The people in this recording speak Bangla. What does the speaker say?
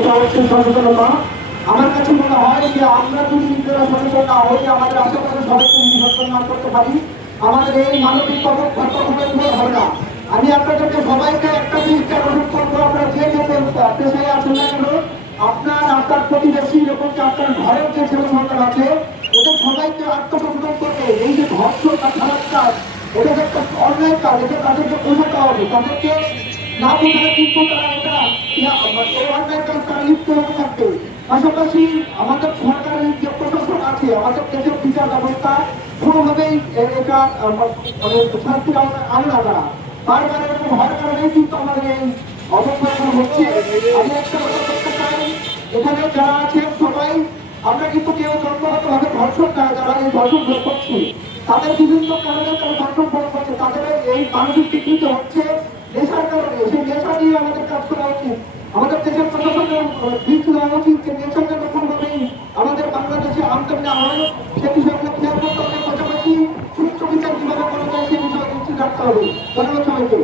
এটা অবশ্যই সচেতনতা। আমার কাছে মনে হয় যে আমরা যদি নিজেরা সচেতন না হই, আমাদের আশেপাশে সবাইকে যদি সচেতন না করতে পারি, আমাদের এই মানবিক কর্মগুলো হবে না। আমি আপনাদেরকে সবাইকে একটা জিনিসটা অনুরোধ করবো, আপনারা যে যে পেশায় আছেন না কেন, আপনার প্রতিবেশী এবং আপনার ঘরের যে ছেলে সন্তান আছে, ওদের সবাইকে আত্মসচেতন করবে। এই যে ধর্ষণ বা খারাপ কাজ, এটা যে একটা অন্যায় কাজ, এটা তাদেরকে বোঝাতে হবে। তাদেরকে না বোঝালে কিন্তু তারা এটা এই অন্যায় কাজ তারা লিপ্ত হতে থাকবে। পাশাপাশি আমাদের সরকারের যে প্রশাসন আছে, আমাদের দেশের বিচার ব্যবস্থা কোনোভাবেই এটা শাস্তি আনে না। তারা বারবার এরকম হওয়ার কারণেই কিন্তু আমাদের এই অবস্থান হচ্ছে। আমি একটা কথা বলতে চাই, এখানে যারা আছে সবাই আমরা কিন্তু কেউ জন্মগত ভাবে ধর্ষণ না, যারা এই ধর্ষণ ভোগ করছে তাদের বিভিন্ন কারণে তারা ধর্ষণ ভোগ করছে, তাদের এই মানসিক বিকৃত হচ্ছে নেশার কারণে। সেই নেশা নিয়ে আমাদের কাজ করা উচিত। আমাদের দেশের প্রশাসনের দৃষ্টি দেওয়া উচিত যে নেশা যেন কোনোভাবেই আমাদের বাংলাদেশে আনতে না হয়, সে বিষয়গুলো খেয়াল করতে হবে। পাশাপাশি সুস্থ বিচার কিভাবে করা যায় সে বিষয়ে দৃষ্টি রাখতে হবে। ধন্যবাদ সবাইকে।